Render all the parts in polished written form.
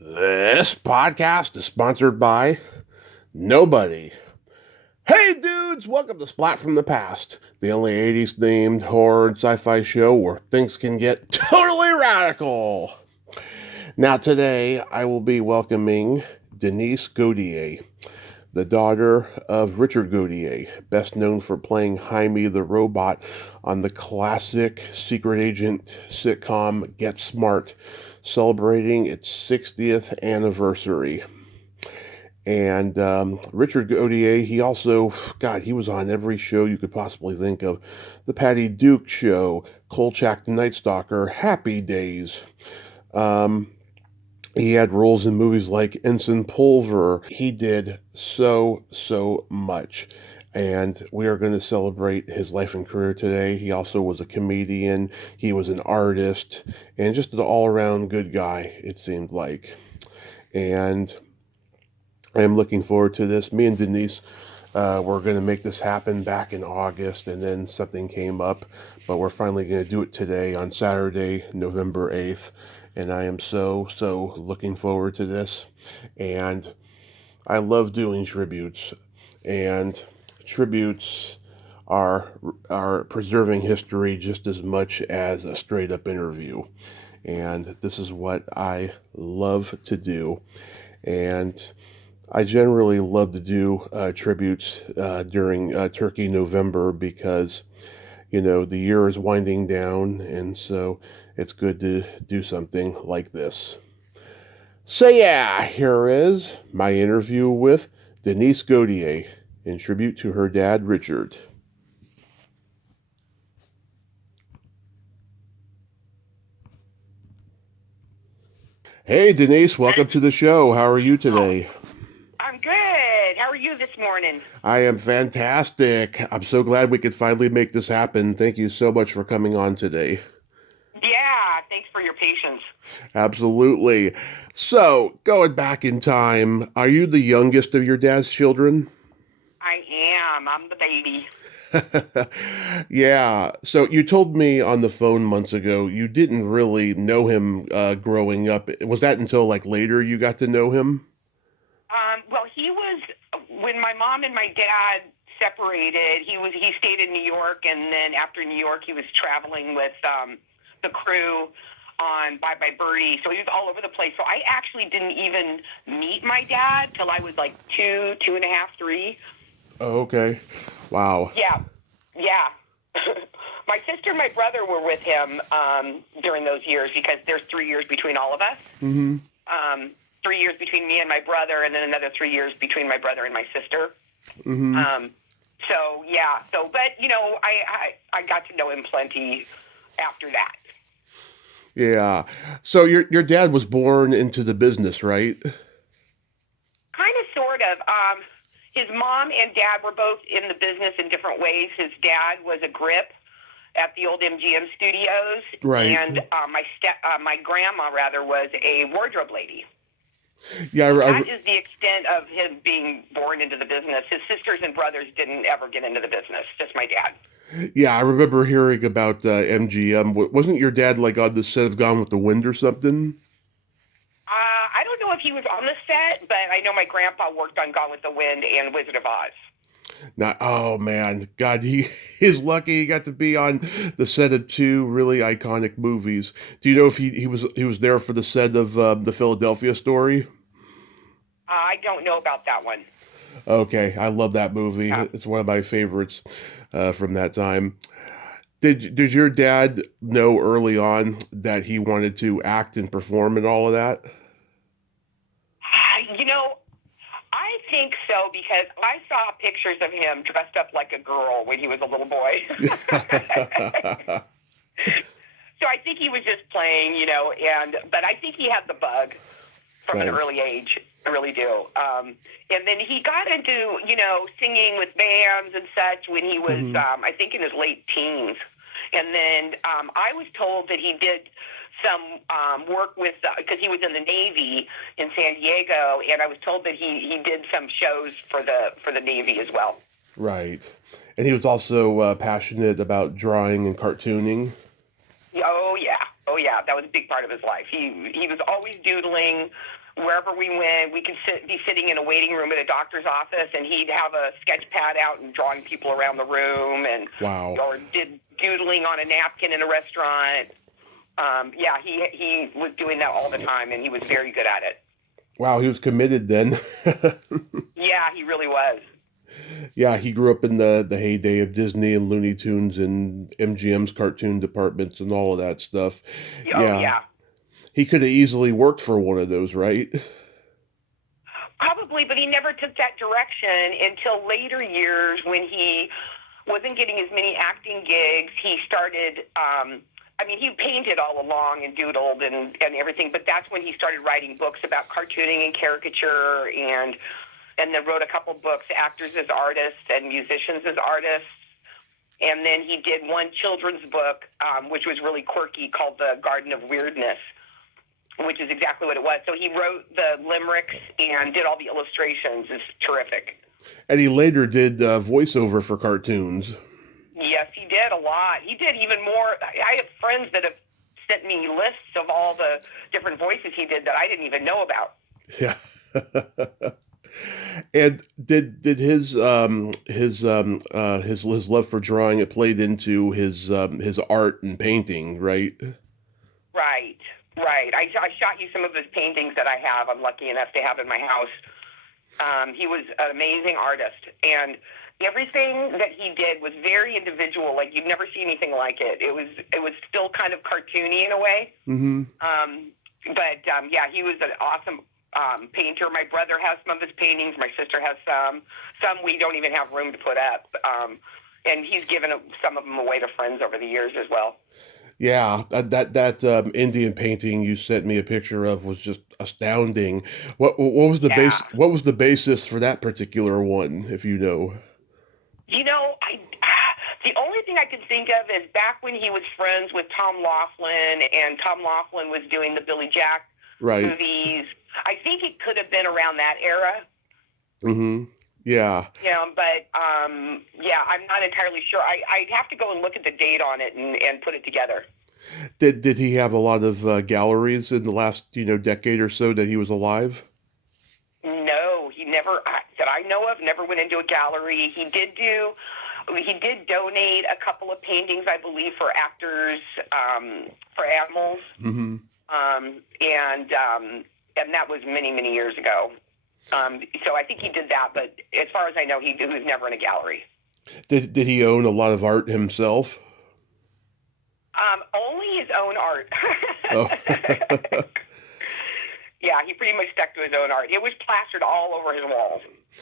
This podcast is sponsored by nobody. Hey dudes, welcome to Splat from the Past, the only 80s themed horror and sci-fi show where things can get totally radical. Now today I will be welcoming Denise Gautier, the daughter of Richard Gautier, best known for playing Hymie the Robot on the classic secret agent sitcom Get Smart, celebrating its 60th anniversary. And Richard Gautier, he also, he was on every show you could possibly think of. The Patty Duke Show, Kolchak the Night Stalker, Happy Days. He had roles in movies like Ensign Pulver. He did so much. And we are going to celebrate his life and career today. He also was a comedian. He was an artist. And just an all-around good guy, it seemed like. And I am looking forward to this. Me and Denise were going to make this happen back in August. And then something came up. But we're finally going to do it today on Saturday, November 8th. And I am so looking forward to this. And I love doing tributes. And tributes are preserving history just as much as a straight up interview. And this is what I love to do. And I generally love to do tributes during Turkey November because, you know, the year is winding down, and so it's good to do something like this. So yeah, here is my interview with Denise Gautier in tribute to her dad, Richard. Hey Denise, welcome to the show. How are you today? I'm good. How are you this morning? I am fantastic. I'm so glad we could finally make this happen. Thank you so much for coming on today. Yeah, thanks for your patience. Absolutely. So, going back in time, are you the youngest of your dad's children? I am. I'm the baby. Yeah. So you told me on the phone months ago you didn't really know him growing up. Was that until like later you got to know him? Well, he was when my mom and my dad separated. He stayed in New York, and then after New York, he was traveling with the crew on Bye Bye Birdie. So he was all over the place. So I actually didn't even meet my dad till I was like 2.5, 3. Oh, okay. Wow. Yeah, yeah. My sister and my brother were with him during those years because there's 3 years between all of us. Mm-hmm. 3 years between me and my brother, and then another 3 years between my brother and my sister. Mm-hmm. So yeah. So, but you know, I got to know him plenty after that. Yeah. So your dad was born into the business, right? Kind of, sort of. His mom and dad were both in the business in different ways. His dad was a grip at the old MGM studios, Right. and my grandma rather was a wardrobe lady. Yeah. That is the extent of him being born into the business. His sisters and brothers didn't ever get into the business. Just my dad. Yeah, I remember hearing about MGM. Wasn't your dad like on the set of Gone with the Wind or something? I don't know if he was on the set, but I know my grandpa worked on Gone with the Wind and Wizard of Oz. Not, oh man, God, he's lucky he got to be on the set of two really iconic movies. Do you know if he was there for the set of the Philadelphia Story? I don't know about that one. Okay, I love that movie. Yeah. It's one of my favorites from that time. Did your dad know early on that he wanted to act and perform and all of that? You know, I think so because I saw pictures of him dressed up like a girl when he was a little boy. So I think he was just playing, you know, but I think he had the bug from an Right. early age. I really do. And then he got into, you know, singing with bands and such when he was, I think, in his late teens. And then I was told that he did some work with, because he was in the Navy in San Diego, and I was told that he did some shows for the Navy as well. Right. And he was also passionate about drawing and cartooning. Oh yeah, that was a big part of his life. He was always doodling wherever we went, we could be sitting in a waiting room at a doctor's office, and he'd have a sketch pad out and drawing people around the room, and Wow. or did doodling on a napkin in a restaurant. Yeah, he was doing that all the time, and he was very good at it. Wow, he was committed then. Yeah, he really was. Yeah, he grew up in the heyday of Disney and Looney Tunes and MGM's cartoon departments and all of that stuff. Oh, Yeah, yeah. he could have easily worked for one of those, right? Probably, but he never took that direction until later years when he wasn't getting as many acting gigs. He started, I mean, he painted all along and doodled and everything, but that's when he started writing books about cartooning and caricature, and then wrote a couple books, Actors as Artists and Musicians as Artists. And then he did one children's book, which was really quirky, called The Garden of Weirdness, which is exactly what it was. So he wrote the limericks and did all the illustrations. It's terrific. And he later did voiceover for cartoons. Yes, he did a lot. He did even more. I have friends that have sent me lists of all the different voices he did that I didn't even know about. Yeah. And did his love for drawing, it played into his art and painting, right? Right, right. I shot you some of his paintings that I have. I'm lucky enough to have in my house. He was an amazing artist, and everything that he did was very individual. Like, you'd never see anything like it. It was still kind of cartoony in a way. Mm-hmm. But yeah, he was an awesome painter. My brother has some of his paintings. My sister has some. Some we don't even have room to put up. And he's given some of them away to friends over the years as well. Yeah, that Indian painting you sent me a picture of was just astounding. What was the Yeah. what was the basis for that particular one, if you know? You know, the only thing I can think of is back when he was friends with Tom Laughlin, and Tom Laughlin was doing the Billy Jack movies. I think it could have been around that era. Mm-hmm. Yeah. Yeah, but yeah, I'm not entirely sure. I'd have to go and look at the date on it and put it together. Did he have a lot of galleries in the last decade or so that he was alive? No, he never, that I know of, never went into a gallery. He did donate a couple of paintings, I believe, for actors, for animals. Mm-hmm. And that was many, many years ago. So I think he did that, but as far as I know, he was never in a gallery. Did he own a lot of art himself? Only his own art. Oh. Yeah, he pretty much stuck to his own art. It was plastered all over his walls.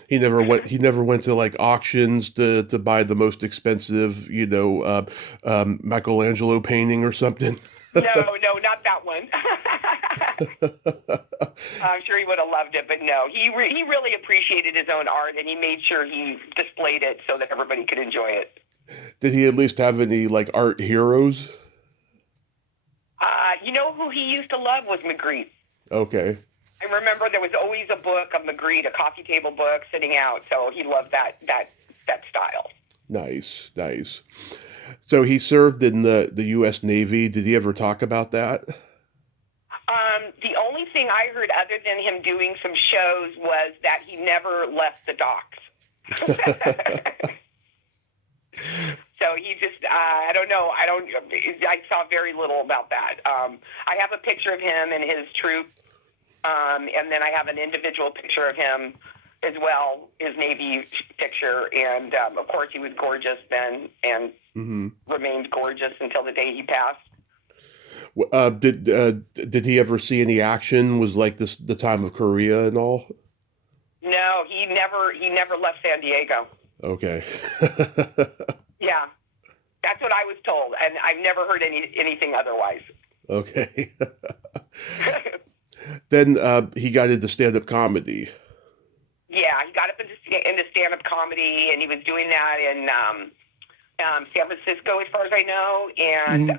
He never went to like auctions to buy the most expensive, Michelangelo painting or something. No, not that one. I'm sure he would have loved it, but no, he really appreciated his own art, and he made sure he displayed it so that everybody could enjoy it. Did he at least have any like art heroes? You know who he used to love was Magritte. Okay. I remember there was always a book of Magritte, a coffee table book sitting out, so he loved that style. Nice. So he served in the U.S. Navy. Did he ever talk about that? The only thing I heard other than him doing some shows was that he never left the docks. So he just, I don't know. I saw very little about that. I have a picture of him and his troop, and then I have an individual picture of him as well, his Navy picture. And, of course, he was gorgeous then and remained gorgeous until the day he passed. Did he ever see any action? Was like this the time of Korea and all? No, he never left San Diego. Okay. Yeah, that's what I was told, and I've never heard anything otherwise. Okay. Then he got into stand-up comedy. Yeah, he got up into stand-up comedy, and he was doing that in San Francisco, as far as I know, and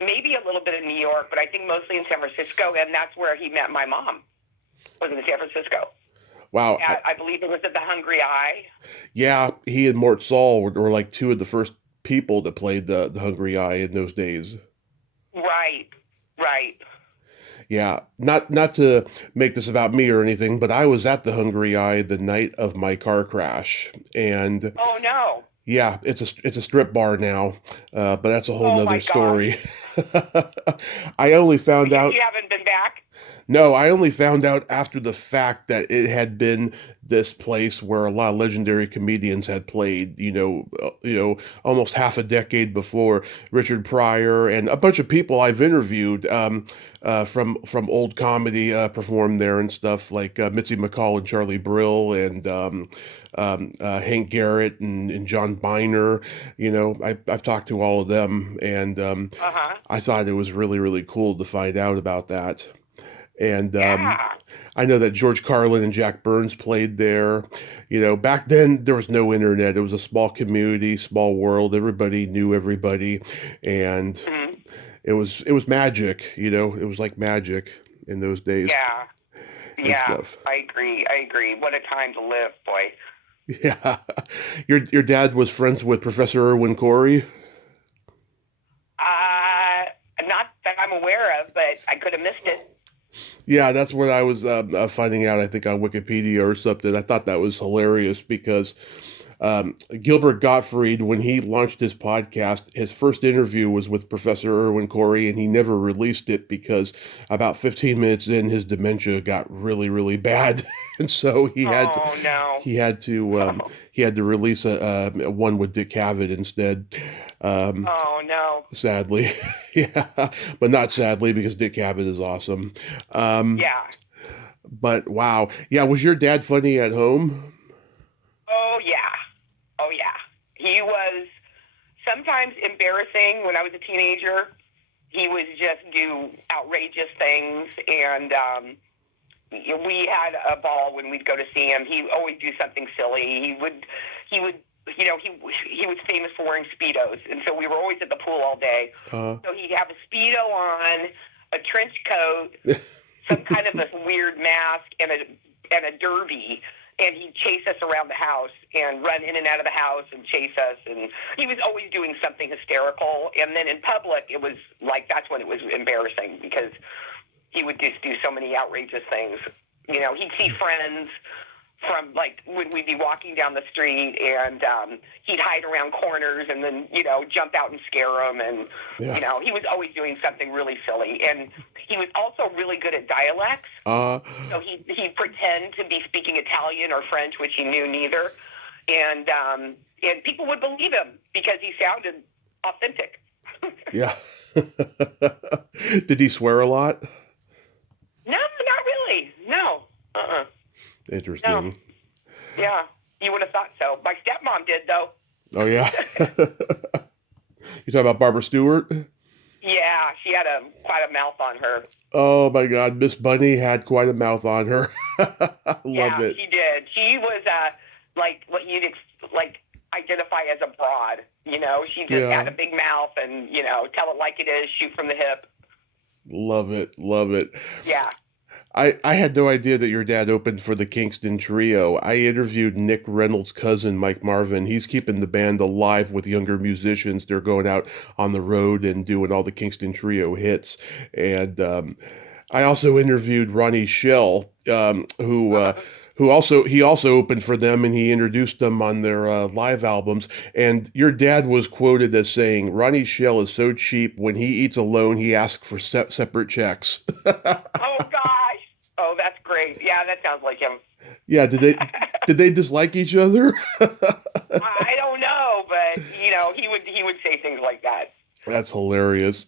maybe a little bit in New York, but I think mostly in San Francisco, and that's where he met my mom, was in San Francisco. Wow. I believe it was at the Hungry Eye. Yeah, he and Mort Saul were like two of the first people that played the Hungry Eye in those days. Right. Yeah, not to make this about me or anything, but I was at the Hungry Eye the night of my car crash, and Oh no. yeah, it's a strip bar now, but that's a whole Oh nother my gosh. story. I only found Because out you haven't been back. No, I only found out after the fact that it had been this place where a lot of legendary comedians had played, almost half a decade before. Richard Pryor and a bunch of people I've interviewed from old comedy performed there and stuff like Mitzi McCall and Charlie Brill and Hank Garrett and John Biner. I've talked to all of them, and Uh huh. I thought it was really, really cool to find out about that. And Yeah. I know that George Carlin and Jack Burns played there. Back then there was no internet. It was a small community, small world. Everybody knew everybody, and Mhm. it was magic. It was like magic in those days Yeah. and Yeah. stuff. I agree. I agree. What a time to live, boy. Yeah, your dad was friends with Professor Irwin Corey. Not that I'm aware of, but I could have missed it. Yeah, that's what I was finding out. I think on Wikipedia or something. I thought that was hilarious because Gilbert Gottfried, when he launched his podcast, his first interview was with Professor Irwin Corey, and he never released it because about 15 minutes in, his dementia got really, really bad, and so he had to, Oh no. he had to um, he had to release a one with Dick Cavett instead. Um, Oh no. Sadly, yeah, but not sadly because Dick Cavett is awesome. Um, Yeah. but wow, yeah, was your dad funny at home? Oh yeah. Oh yeah. He was sometimes embarrassing when I was a teenager. He would just do outrageous things, and we had a ball when we'd go to see him. He always do something silly. He would, he was famous for wearing Speedos, and so we were always at the pool all day. Uh, So he'd have a Speedo on, a trench coat, some kind of a weird mask, and a derby, and he'd chase us around the house and run in and out of the house and chase us. And he was always doing something hysterical. And then in public, it was like that's when it was embarrassing because he would just do so many outrageous things. He'd see friends from like when we'd be walking down the street, and he'd hide around corners and then jump out and scare them. And yeah. he was always doing something really silly. And he was also really good at dialects. Uh, So he'd pretend to be speaking Italian or French, which he knew neither, and people would believe him because he sounded authentic. yeah. Did he swear a lot? No, not really. No. No. Interesting. Yeah. You would have thought so. My stepmom did, though. Oh yeah. You talking about Barbara Stewart? Yeah, she had quite a mouth on her. Oh my God, Miss Bunny had quite a mouth on her. Love Yeah, it. she did. She was like what you'd like identify as a broad. She just had Yeah. a big mouth and tell it like it is, shoot from the hip. Love it. Love it. Yeah. I had no idea that your dad opened for the Kingston Trio. I interviewed Nick Reynolds' cousin, Mike Marvin. He's keeping the band alive with younger musicians. They're going out on the road and doing all the Kingston Trio hits. And I also interviewed Ronnie Shell, who also opened for them, and he introduced them on their live albums. And your dad was quoted as saying, "Ronnie Shell is so cheap. When he eats alone, he asks for separate checks." Oh gosh. Oh, that's great. Yeah, that sounds like him. Yeah, did they dislike each other? I don't know, but he would say things like that. That's hilarious.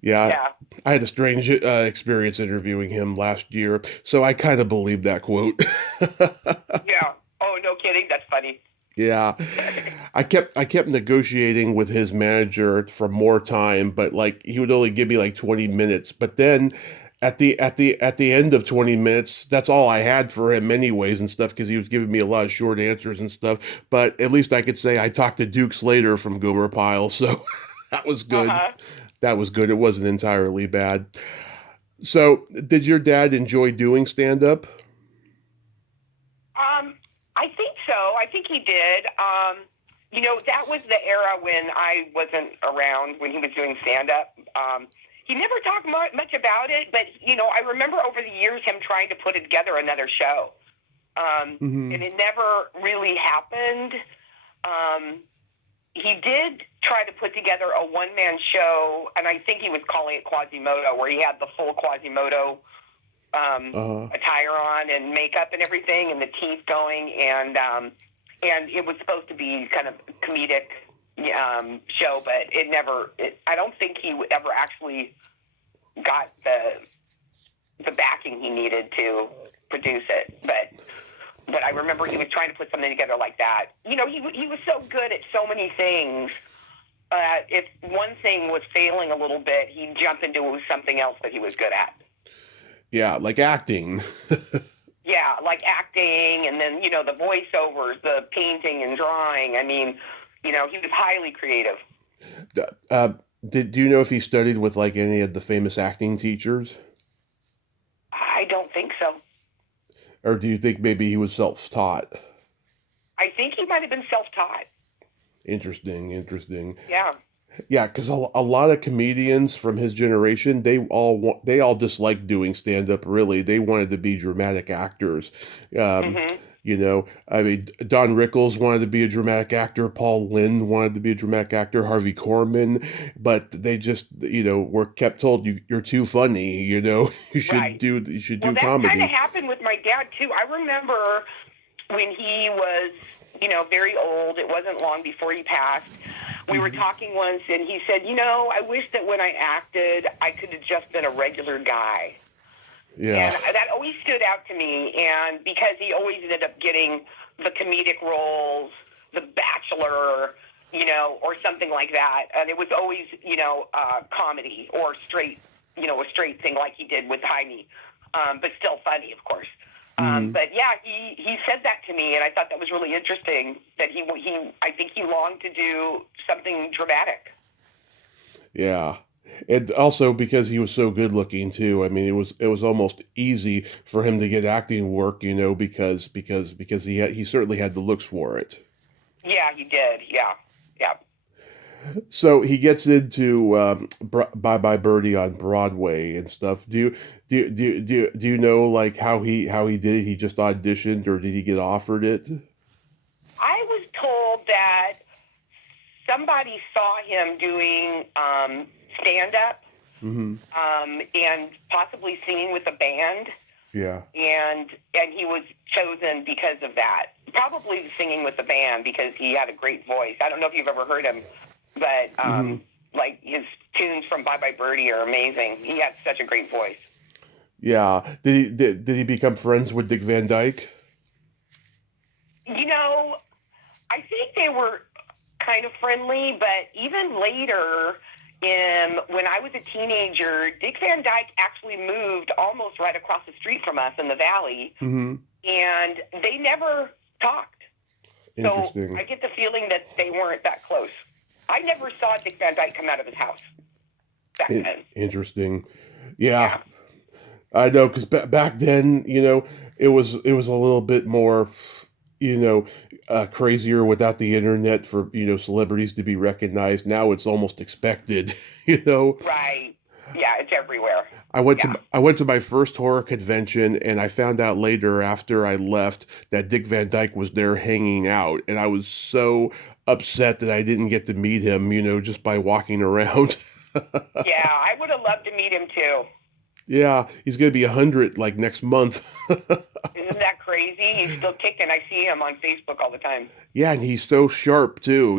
Yeah, Yeah. I had a strange experience interviewing him last year, so I kind of believe that quote. Yeah. Oh, no kidding. That's funny. Yeah, I kept negotiating with his manager for more time, but like he would only give me like 20 minutes. But then at the end of 20 minutes, that's all I had for him anyways and stuff because he was giving me a lot of short answers and stuff. But at least I could say I talked to Duke Slater from Gomer Pyle, so that was Uh good. huh. That was good. It wasn't entirely bad. So, did your dad enjoy doing stand up? I think so. I think he did. That was the era when I wasn't around when he was doing stand up. he never talked much about it, but, I remember over the years him trying to put together another show. And it never really happened. He did try to put together a one-man show, and I think he was calling it Quasimodo, where he had the full Quasimodo attire on and makeup and everything, and the teeth going, and it was supposed to be kind of comedic show, but it never. I don't think he ever actually got the backing he needed to produce it, but I remember he was trying to put something together like that. He was so good at so many things. If one thing was failing a little bit, he'd jump into something else that he was good at. Yeah, like acting. Yeah, like acting, and then, the voiceovers, the painting and drawing. I mean, he was highly creative. Do you know if he studied with like any of the famous acting teachers? I don't think so. Or do you think maybe he was self-taught? I think he might have been self-taught. Interesting. Yeah. Yeah, because a lot of comedians from his generation, they all disliked doing stand-up, really. They wanted to be dramatic actors. I mean, Don Rickles wanted to be a dramatic actor. Paul Lynde wanted to be a dramatic actor. Harvey Korman, but they just, were kept told, you're too funny. You should do comedy. That kind of happened with my dad too. I remember when he was, very old. It wasn't long before he passed. We were talking once, and he said, I wish that when I acted, I could have just been a regular guy. Yeah. And that always stood out to me, and because he always ended up getting the comedic roles, The Bachelor, or something like that, and it was always, comedy or straight, a straight thing like he did with Hymie, but still funny, of course. But yeah, he said that to me, and I thought that was really interesting. That I think he longed to do something dramatic. Yeah, and also because he was so good looking too. I mean, it was almost easy for him to get acting work, because he certainly had the looks for it. Yeah, he did. Yeah. So he gets into Bye Bye Birdie on Broadway and stuff. Do you know like how he did it? He just auditioned, or did he get offered it? I was told that somebody saw him doing stand up, and possibly singing with a band. Yeah. And he was chosen because of that. Probably singing with the band because he had a great voice. I don't know if you've ever heard him. But, like, his tunes from Bye Bye Birdie are amazing. He had such a great voice. Yeah. Did he become friends with Dick Van Dyke? I think they were kind of friendly, but even later, when I was a teenager, Dick Van Dyke actually moved almost right across the street from us in the Valley, and they never talked. Interesting. So I get the feeling that they weren't that close. I never saw Dick Van Dyke come out of his house back then. Interesting. Yeah. I know, because back then, it was a little bit more, crazier without the internet for, celebrities to be recognized. Now it's almost expected, Right. Yeah, it's everywhere. I went to my first horror convention, and I found out later after I left that Dick Van Dyke was there hanging out, and I was so upset that I didn't get to meet him, just by walking around. Yeah, I would have loved to meet him too. Yeah, he's going to be 100 like next month. Isn't that crazy? He's still kicking. I see him on Facebook all the time. Yeah, and he's so sharp too,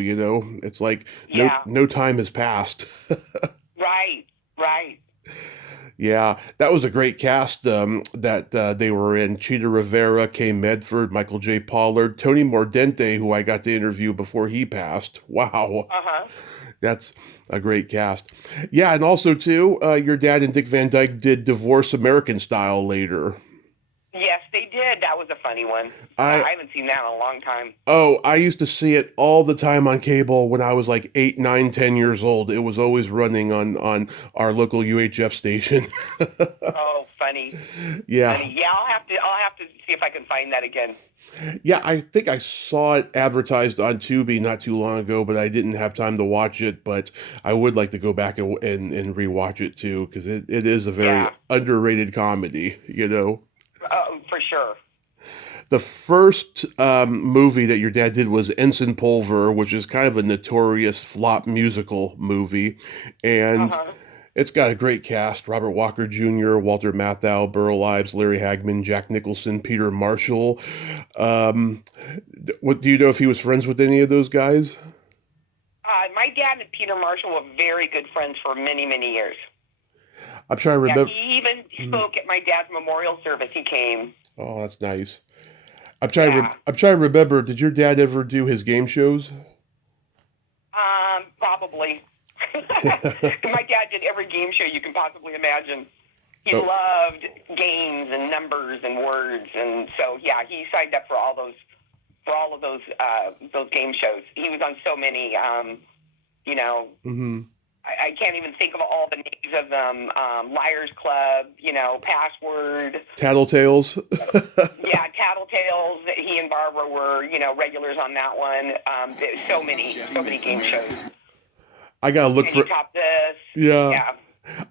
It's like no time has passed. Right. Yeah, that was a great cast that they were in. Cheetah Rivera, Kay Medford, Michael J. Pollard, Tony Mordente, who I got to interview before he passed. Wow. That's a great cast. Yeah, and also, too, your dad and Dick Van Dyke did Divorce American Style later. Yes, they did. That was a funny one. I haven't seen that in a long time. Oh, I used to see it all the time on cable when I was like 8, 9, 10 years old. It was always running on our local UHF station. Oh, funny. Yeah. Funny. Yeah, I'll have to see if I can find that again. Yeah, I think I saw it advertised on Tubi not too long ago, but I didn't have time to watch it. But I would like to go back and rewatch it too, because it is a very Yeah, underrated comedy, you know. for sure. The first movie that your dad did was Ensign Pulver, which is kind of a notorious flop musical movie. Uh And huh. it's got a great cast: Robert Walker Jr., Walter Matthau, Burl Ives, Larry Hagman, Jack Nicholson, Peter Marshall. Um, what do you know if he was friends with any of those guys? My dad and Peter Marshall were very good friends for many, many years. I'm trying to Yeah, remember. he even spoke at my dad's memorial service. He came. Oh, that's nice. Yeah. I'm trying to remember. Did your dad ever do his game shows? Probably. My dad did every game show you can possibly imagine. He Oh, loved games and numbers and words, and so yeah, he signed up for all of those game shows. He was on so many. You know, hmm. I can't even think of all the names of them. Liars Club, Password. Tattletales. Yeah, Tattletales. He and Barbara were, regulars on that one. There's so many game shows. I gotta look Can you for. top this? Yeah, Yeah.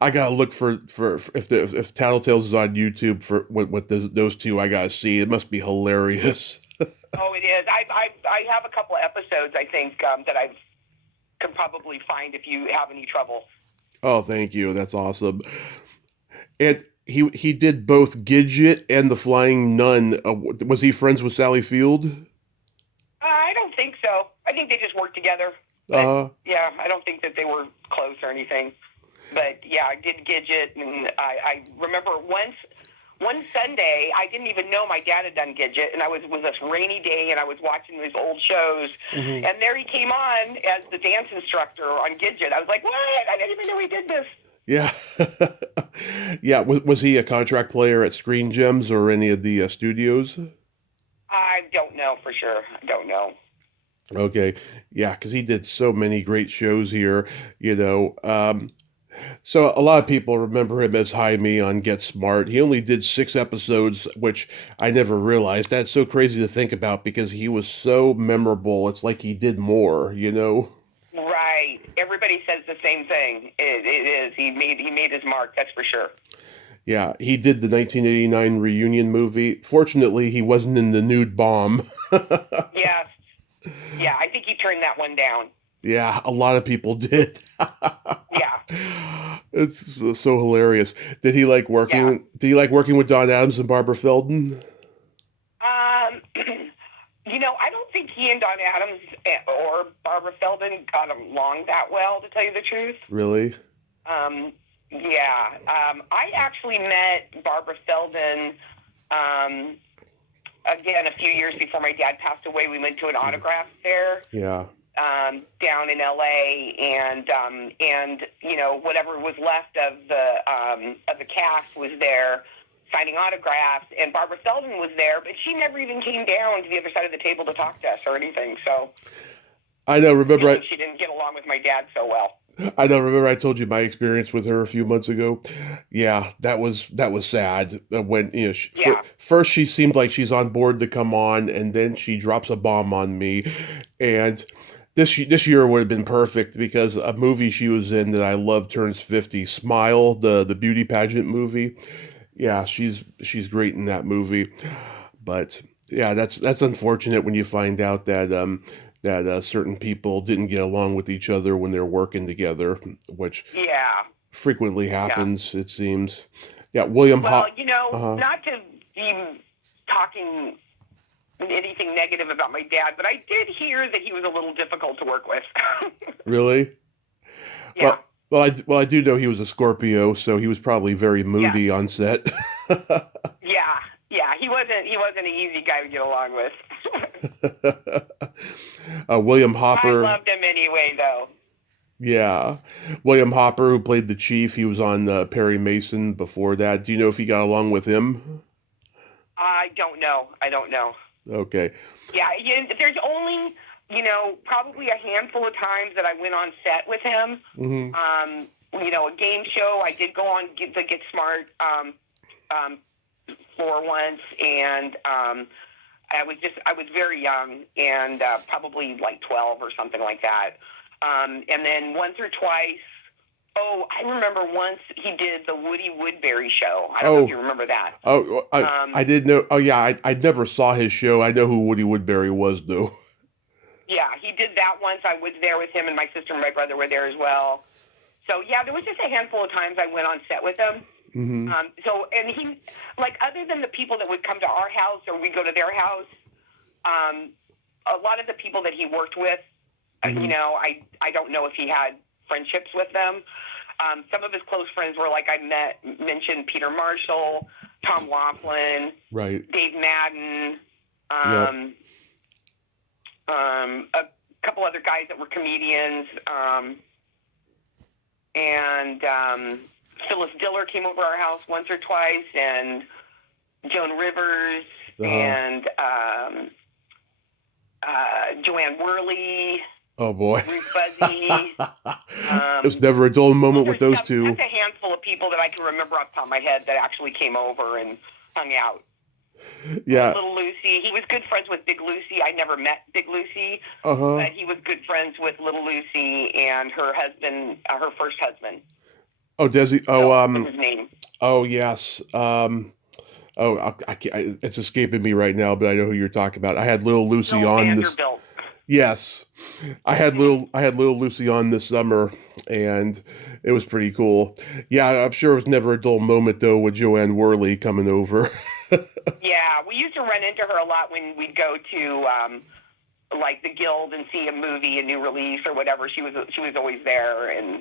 I gotta look for if Tattletales is on YouTube for what those two. I gotta see. It must be hilarious. Oh, it is. I have a couple of episodes, I think, that I could probably find if you have any trouble. Oh, thank you. That's awesome. And he did both Gidget and the Flying Nun. Was he friends with Sally Field? I don't think so. I think they just worked together. But, Uh, yeah, I don't think that they were close or anything. But, yeah, I did Gidget, and I remember one Sunday, I didn't even know my dad had done Gidget, and it was this rainy day, and I was watching these old shows, mhm. and there he came on as the dance instructor on Gidget. I was like, what? I didn't even know he did this. Yeah, yeah. Was he a contract player at Screen Gems or any of the studios? I don't know for sure. I don't know. Okay, yeah, because he did so many great shows here. You know, so a lot of people remember him as Hymie on Get Smart. He only did 6 episodes, which I never realized. That's so crazy to think about because he was so memorable. It's like he did more, you know? Right. Everybody says the same thing. It is. He made his mark. That's for sure. Yeah, he did the 1989 reunion movie. Fortunately, he wasn't in the nude bomb. Yes. Yeah. I think he turned that one down. Yeah, a lot of people did. Yeah. It's so hilarious. Yeah. Did he like working with Don Adams and Barbara Feldon? Um. I don't think he and Don Adams or Barbara Feldon got along that well, to tell you the truth. Really? Yeah. I actually met Barbara Feldon again a few years before my dad passed away. We went to an autograph fair Yeah. down in LA, and whatever was left of the cast was there signing autographs, and Barbara Feldon was there, but she never even came down to the other side of the table to talk to us or anything. So I know. she didn't get along with my dad so well. I know. Remember, I told you my experience with her a few months ago. Yeah, that was sad. When Yeah. first she seemed like she's on board to come on, and then she drops a bomb on me. And this year would have been perfect because a movie she was in that I love turns 50. Smile, the beauty pageant movie. Yeah, she's great in that movie. But yeah, that's unfortunate when you find out that certain people didn't get along with each other when they're working together, which Yeah. frequently Yeah. happens, it seems. Yeah, William Well, Hop. Uh-huh. not to be talking anything negative about my dad, but I did hear that he was a little difficult to work with. Really? Yeah. I do know he was a Scorpio, so he was probably very Yeah. moody on set. Yeah. Yeah. He wasn't an easy guy to get along with. William I Hopper. loved him anyway, though. Yeah. William Hopper, who played the chief, he was on Perry Mason before that. Do you know if he got along with him? I don't know. I don't know. Okay. Yeah. There's only, probably a handful of times that I went on set with him. Hmm. A game show. I did go on the Get Smart floor once, and I was very young, and probably like 12 or something like that. And then once or twice. Oh, I remember once he did the Woody Woodbury show. I don't know if you Oh, remember that. I didn't know. Oh, yeah, I never saw his show. I know who Woody Woodbury was, though. Yeah, he did that once. I was there with him, and my sister and my brother were there as well. So, yeah, there was just a handful of times I went on set with him. Hmm. And he, like, other than the people that would come to our house or we go to their house, a lot of the people that he worked with, Hmm. I don't know if he had friendships with them. Some of his close friends were, like I mentioned, Peter Marshall, Tom Laughlin, Right. Dave Madden, Yep. a couple other guys that were comedians, and Phyllis Diller came over our house once or twice, and Joan Rivers, Uh-huh. and Joanne Worley, Oh, boy. Ruth Buzzy. It's never a dull moment with those That's two. a handful of people that I can remember off the top of my head that actually came over and hung out. Yeah. Little Lucy, he was good friends with Big Lucy. I never met Big Lucy, Uh-huh. but he was good friends with Little Lucy and her husband, her first husband. Oh, Desi. Oh, Philip was his name. oh, yes. Oh, I can't, it's escaping me right now, but I know who you're talking about. I had little Lucy Bill on this. Vanderbilt. Yes, I had little Lucy on this summer, and it was pretty cool. Yeah, I'm sure it was never a dull moment though with Joanne Worley coming over. Yeah, we used to run into her a lot when we'd go to like the Guild and see a movie, a new release or whatever. She was always there, and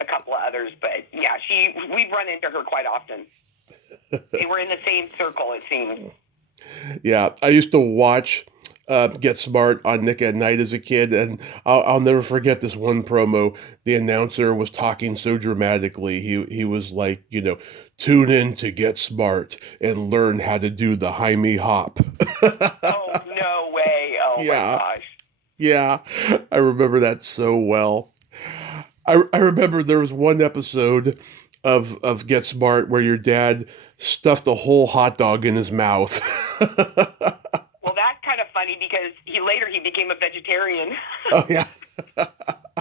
a couple of others. But yeah, we'd run into her quite often. They were in the same circle, it seemed. Yeah, I used to watch Get Smart on Nick at Night as a kid, and I'll never forget this one promo. The announcer was talking so dramatically. He was like, tune in to Get Smart and learn how to do the Hymie hop. Oh, no way. Oh, my Yeah, gosh. yeah, I remember that so well. I remember there was one episode of Get Smart where your dad stuffed a whole hot dog in his mouth. Well, that's kind of funny because he became a vegetarian. Oh, yeah.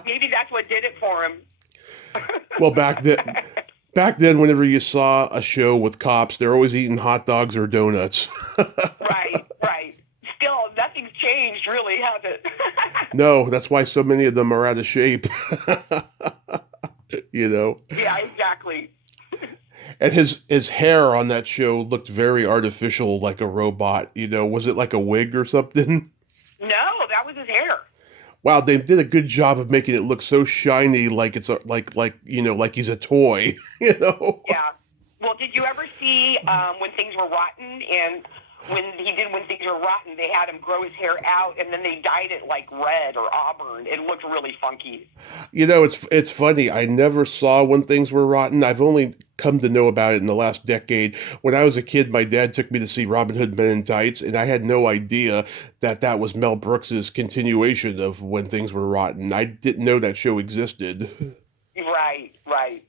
Maybe that's what did it for him. Well, back then, whenever you saw a show with cops, they're always eating hot dogs or donuts. Right, right. Still, nothing's changed, really, has it? No, that's why so many of them are out of shape. you know. Yeah, exactly. And his hair on that show looked very artificial, like a robot. Was it like a wig or something? No, that was his hair. Wow, they did a good job of making it look so shiny, like it's like he's a toy. Yeah. Well, did you ever see When Things Were Rotten? And When Things Were Rotten, they had him grow his hair out, and then they dyed it like red or auburn. It looked really funky. It's funny. I never saw When Things Were Rotten. I've only come to know about it in the last decade. When I was a kid, my dad took me to see Robin Hood Men in Tights, and I had no idea that that was Mel Brooks's continuation of When Things Were Rotten. I didn't know that show existed. Right, right.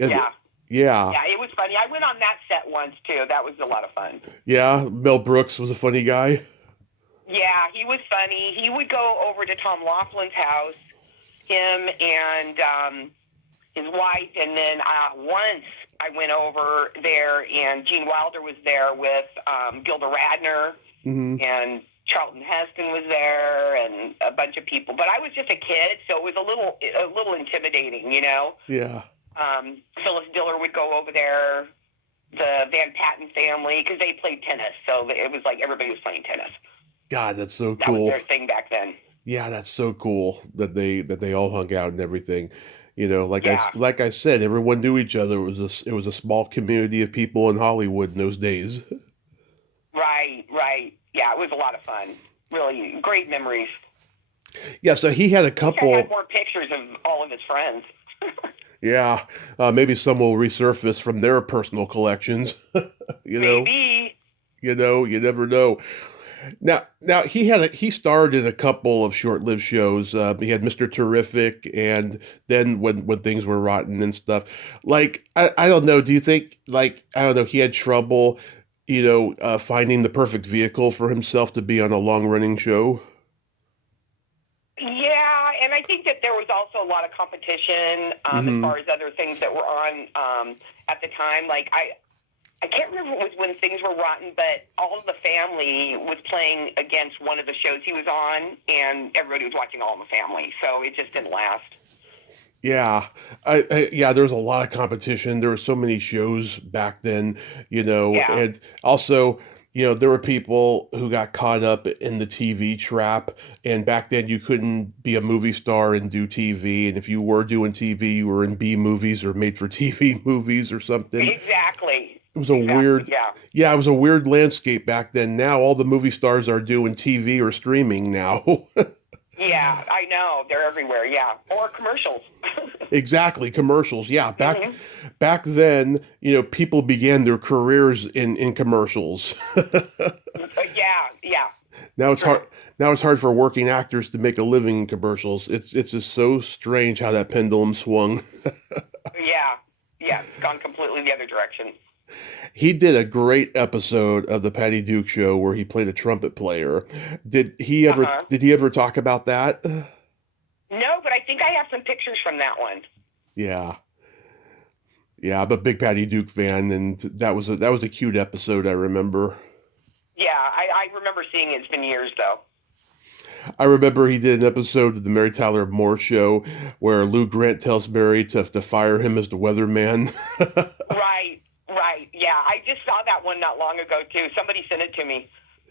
And- Yeah. yeah, Yeah, it was funny. I went on that set once, too. That was a lot of fun. yeah. Mel Brooks was a funny guy. Yeah, he was funny. He would go over to Tom Laughlin's house, him and his wife, and then once I went over there, and Gene Wilder was there with Gilda Radner, Hmm. and Charlton Heston was there, and a bunch of people. But I was just a kid, so it was a little intimidating, Yeah. Phyllis Diller would go over there, the Van Patten family, because they played tennis, so it was like everybody was playing tennis. God, that's so That was cool. their thing back then. Yeah, that's so cool that they all hung out and everything. Yeah, Like I said, everyone knew each other. It was a small community of people in Hollywood in those days. right, right. Yeah, it was a lot of fun. Really great memories. Yeah, so he had a Wish I had couple. more pictures of all of his friends. Yeah, maybe some will resurface from their personal collections. you know, Maybe. you never know. Now he starred in a couple of short-lived shows. He had Mr. Terrific, and then when things were rotten and stuff. Like I don't know. Do you think like I don't know? He had trouble, finding the perfect vehicle for himself to be on a long-running show. Yeah, and I think that there was also a lot of competition as Hmm. far as other things that were on at the time. Like I can't remember if it was when things were rotten, but all of the family was playing against one of the shows he was on, and everybody was watching All in the Family. So it just didn't last. Yeah, yeah, there was a lot of competition. There were so many shows back then, Yeah, and also, there were people who got caught up in the TV trap. And back then, you couldn't be a movie star and do TV. And if you were doing TV, you were in B movies or made for TV movies or something. exactly, It was a exactly. weird, Yeah, yeah, it was a weird landscape back then. Now all the movie stars are doing TV or streaming now. yeah. I know they're everywhere. Yeah, or commercials. Exactly, commercials. Yeah, Hmm. back then, people began their careers in commercials. Yeah, yeah. Now it's hard True. now it's hard for working actors to make a living in commercials. It's just so strange how that pendulum swung. Yeah, yeah. It's gone completely the other direction. He did a great episode of the Patty Duke show where he played a trumpet player. Uh huh. Did he ever talk about that? No, but I think I have some pictures from that one. Yeah. Yeah, I'm a big Patty Duke fan, and that was a cute episode, I remember. Yeah, I remember seeing it. It's been years though. I remember he did an episode of the Mary Tyler Moore Show where Lou Grant tells Mary to fire him as the weatherman. Right, right. Yeah, I just saw that one not long ago too. Somebody sent it to me.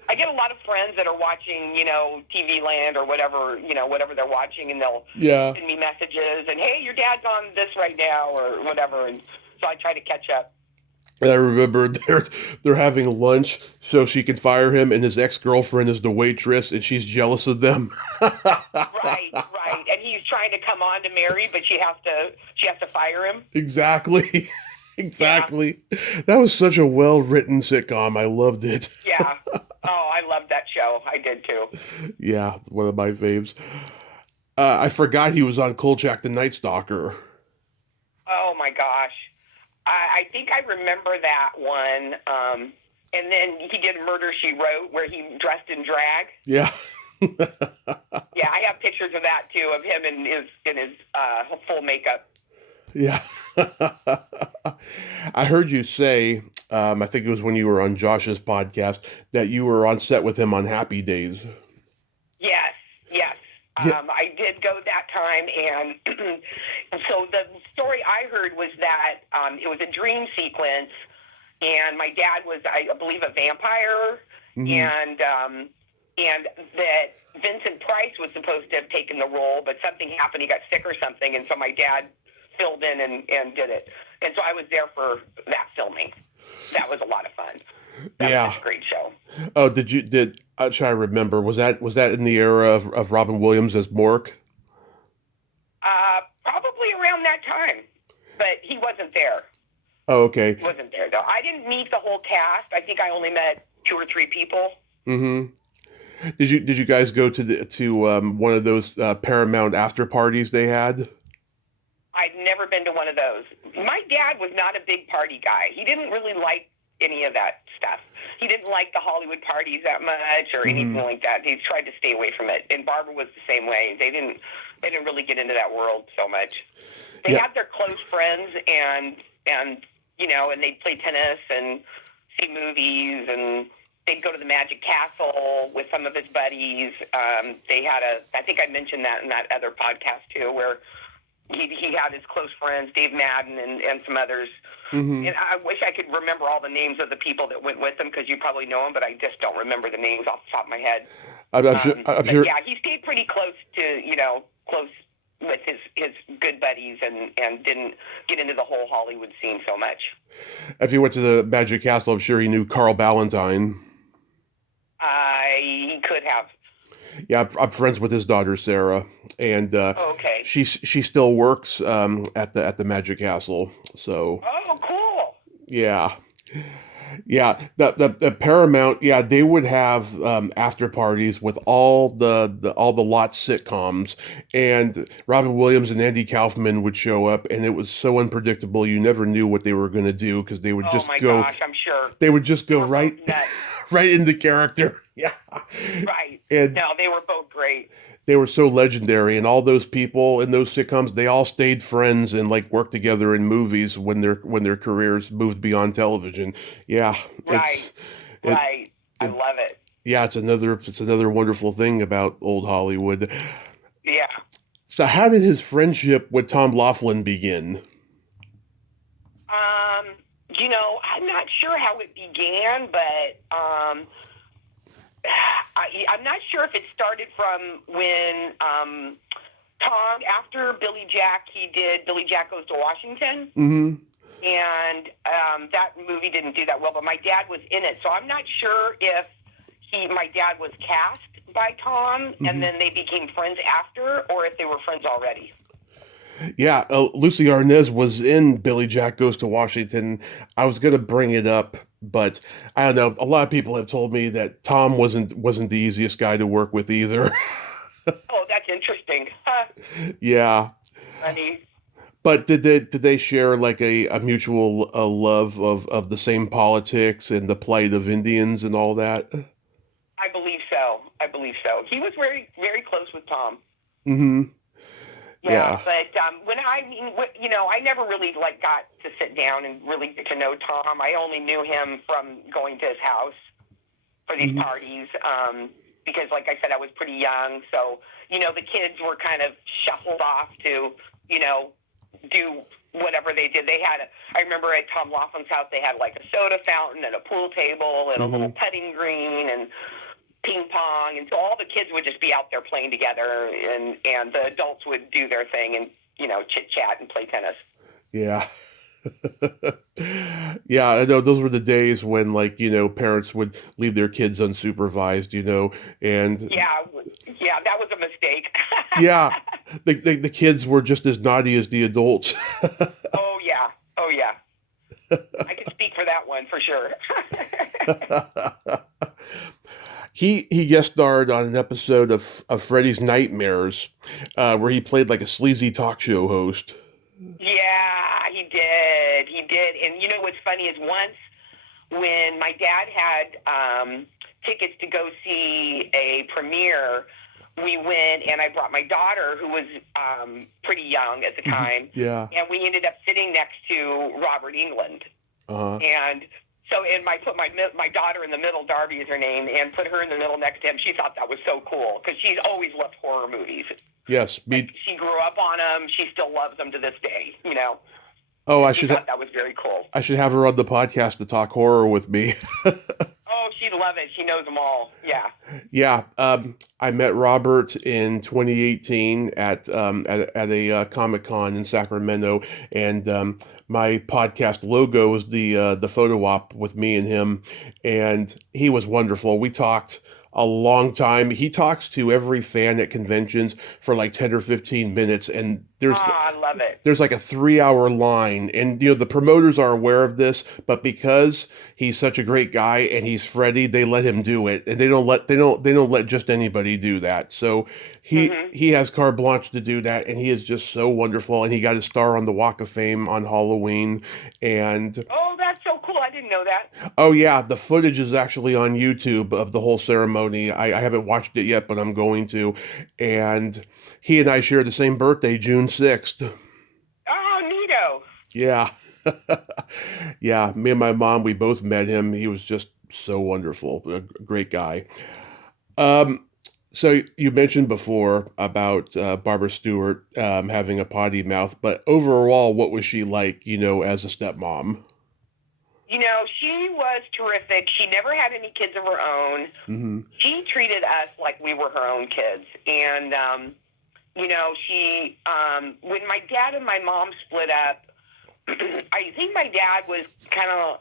I get a lot of friends that are watching, TV Land or whatever, whatever they're watching, and they'll Yeah. send me messages and, hey, your dad's on this right now or whatever, and so I try to catch up. And I remember they're having lunch so she can fire him, and his ex-girlfriend is the waitress, and she's jealous of them. Right, right. And he's trying to come on to Mary, but she has to fire him. Exactly. Yeah, Exactly. That was such a well-written sitcom. I loved it. yeah. Oh, I loved that show. I did too. Yeah, one of my faves. I forgot he was on Kolchak the Night Stalker. Oh my gosh. I think I remember that one. And then he did Murder She Wrote, where he dressed in drag. Yeah. Yeah, I have pictures of that too, of him in his full makeup. Yeah. I heard you say, I think it was when you were on Josh's podcast, that you were on set with him on Happy Days. Yes, yes. Yeah. I did go that time, and so the story I heard was that it was a dream sequence, and my dad was, I believe, a vampire, Hmm. and that Vincent Price was supposed to have taken the role, but something happened. He got sick or something, and so my dad filled in and did it. And so I was there for that filming. That was a lot of fun. That was Yeah. just a great show. Oh, I'm trying to remember. Was that in the era of Robin Williams as Mork? Probably around that time, but he wasn't there. Oh, okay. He wasn't there though. I didn't meet the whole cast. I think I only met two or three people. Hmm. Did you guys go to one of those Paramount after parties they had? I'd never been to one of those. My dad was not a big party guy. He didn't really like any of that stuff. He didn't like the Hollywood parties that much or anything Hmm. like that. He tried to stay away from it. And Barbara was the same way. They didn't really get into that world so much. They Yeah. had their close friends and they'd play tennis and see movies and they'd go to the Magic Castle with some of his buddies. I think I mentioned that in that other podcast too, where he had his close friends, Dave Madden and some others. Hmm. And I wish I could remember all the names of the people that went with him because you probably know them, but I just don't remember the names off the top of my head. I'm sure. I'm But sure. yeah, he stayed pretty close to, close with his good buddies and didn't get into the whole Hollywood scene so much. If he went to the Magic Castle, I'm sure he knew Carl Ballantine. He could have. Yeah, I'm friends with his daughter Sarah, and Oh, okay. she still works at the Magic Castle. So Oh, cool. yeah. Yeah, the Paramount, yeah, they would have after parties with all the lot sitcoms, and Robin Williams and Andy Kaufman would show up, and it was so unpredictable. You never knew what they were going to do because Oh my gosh, I'm sure they would just they go were both right nuts. right into character. Yeah, Right? and No, they were both great. they were so legendary, and all those people in those sitcoms, they all stayed friends and like worked together in movies when their careers moved beyond television. Yeah, Right, it, right. I it love it. yeah, it's another wonderful thing about old Hollywood. Yeah. So how did his friendship with Tom Laughlin begin? Um, I'm not sure how it began, but I'm not sure if it started from when Tom, after Billy Jack, he did Billy Jack Goes to Washington. Hmm. And that movie didn't do that well, but my dad was in it. So I'm not sure if my dad was cast by Tom and then they became friends after, or if they were friends already. Yeah, Lucy Arnaz was in Billy Jack Goes to Washington. I was gonna bring it up, but I don't know. A lot of people have told me that Tom wasn't the easiest guy to work with either. Oh, that's interesting. Yeah, Funny. but did they share like a mutual love of the same politics and the plight of Indians and all that? I believe so. I believe so. He was very, very close with Tom. Hmm. Yeah, Yeah. but I never really got to sit down and really get to know Tom. I only knew him from going to his house for these Hmm. parties because, like I said, I was pretty young. So, the kids were kind of shuffled off to, do whatever they did. I remember at Tom Laughlin's house, they had like a soda fountain and a pool table and a little Hmm. putting green and ping pong. And so all the kids would just be out there playing together and the adults would do their thing and, chit chat and play tennis. Yeah. Yeah, I know those were the days when parents would leave their kids unsupervised, and Yeah, yeah, that was a mistake. yeah, the kids were just as naughty as the adults. Oh yeah, oh yeah. I can speak for that one for sure. He guest starred on an episode of Freddy's Nightmares, where he played like a sleazy talk show host. Yeah, he did. He did. And what's funny is once when my dad had tickets to go see a premiere, we went and I brought my daughter, who was pretty young at the time, Yeah. and we ended up sitting next to Robert England. Uh-huh. And so, I put my daughter in the middle, Darby is her name, and put her in the middle next to him. She thought that was so cool because she's always loved horror movies. Yes. She grew up on them. She still loves them to this day. Oh, She thought that was very cool. I should have her on the podcast to talk horror with me. Oh, she'd love it. She knows them all. Yeah. Yeah, I met Robert in 2018 at a Comic Con in Sacramento, and my podcast logo was the photo op with me and him, and he was wonderful. We talked a long time. He talks to every fan at conventions for like 10 or 15 minutes, and I love it. there's like a 3 hour line, and the promoters are aware of this, but because he's such a great guy and he's Freddie, they let him do it, and they don't let just anybody do that. So Hmm. he has carte blanche to do that, and he is just so wonderful, and he got a star on the Walk of Fame on Halloween, and Oh, that's so cool. I didn't know that. oh yeah, the footage is actually on YouTube of the whole ceremony. I haven't watched it yet, but I'm going to, and he and I share the same birthday, June 6th. Oh, neato. Yeah. Yeah, me and my mom, we both met him. He was just so wonderful, a great guy. Um, so you mentioned before about Barbara Stewart having a potty mouth, but overall, what was she like, as a stepmom? She was terrific. She never had any kids of her own. Hmm. She treated us like we were her own kids. And, when my dad and my mom split up, I think my dad was kind of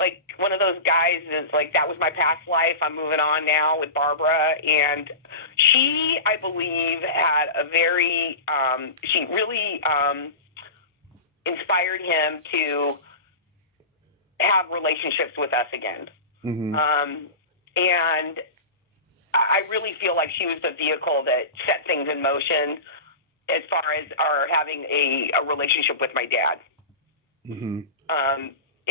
like one of those guys that's like, that was my past life. I'm moving on now with Barbara. And she, I believe, had she really inspired him to have relationships with us again. Mm-hmm. And I really feel like she was the vehicle that set things in motion as far as our having a relationship with my dad. Mm-hmm.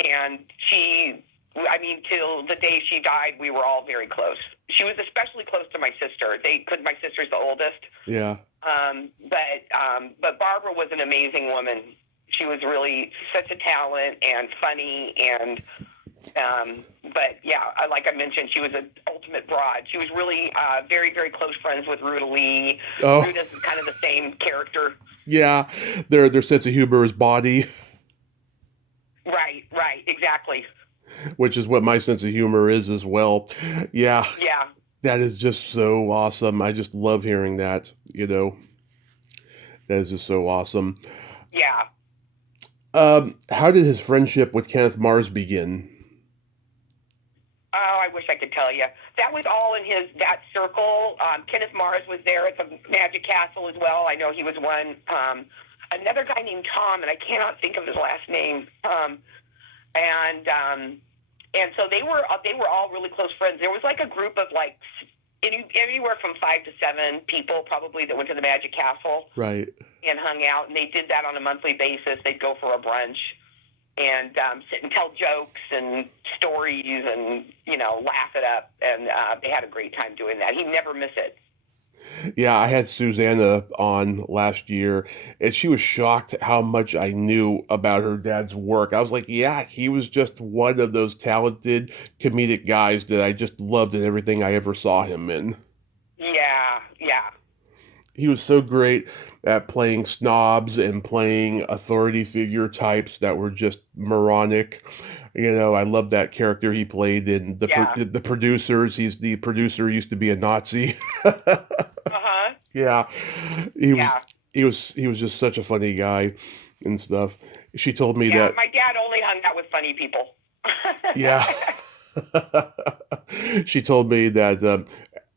And she, I mean, till the day she died, we were all very close. She was especially close to my sister. My sister's the oldest. Yeah. But Barbara was an amazing woman. She was really such a talent and funny and, but yeah, like I mentioned, she was an ultimate broad. She was really very, very close friends with Ruta Lee. Oh. Ruta's kind of the same character. Yeah, their sense of humor is body. Right, exactly. Which is what my sense of humor is as well. Yeah. Yeah. That is just so awesome. I just love hearing that, That is just so awesome. Yeah. How did his friendship with Kenneth Mars begin? Oh, I wish I could tell you. That was all in that circle. Kenneth Mars was there at the Magic Castle as well. I know he was one. Another guy named Tom, and I cannot think of his last name. And so they were all really close friends. There was like a group of like anywhere from 5 to 7 people probably that went to the Magic Castle, right, and hung out. And they did that on a monthly basis. They'd go for a brunch and sit and tell jokes and stories and laugh it up. And they had a great time doing that. He'd never miss it. Yeah, I had Susanna on last year, and she was shocked how much I knew about her dad's work. I was like, yeah, he was just one of those talented comedic guys that I just loved in everything I ever saw him in. Yeah. He was so great at playing snobs and playing authority figure types that were just moronic. I love that character he played in the Producers. He's the producer who used to be a Nazi. Uh-huh. Yeah. He was just such a funny guy and stuff. She told me that my dad only hung out with funny people. Yeah. She told me that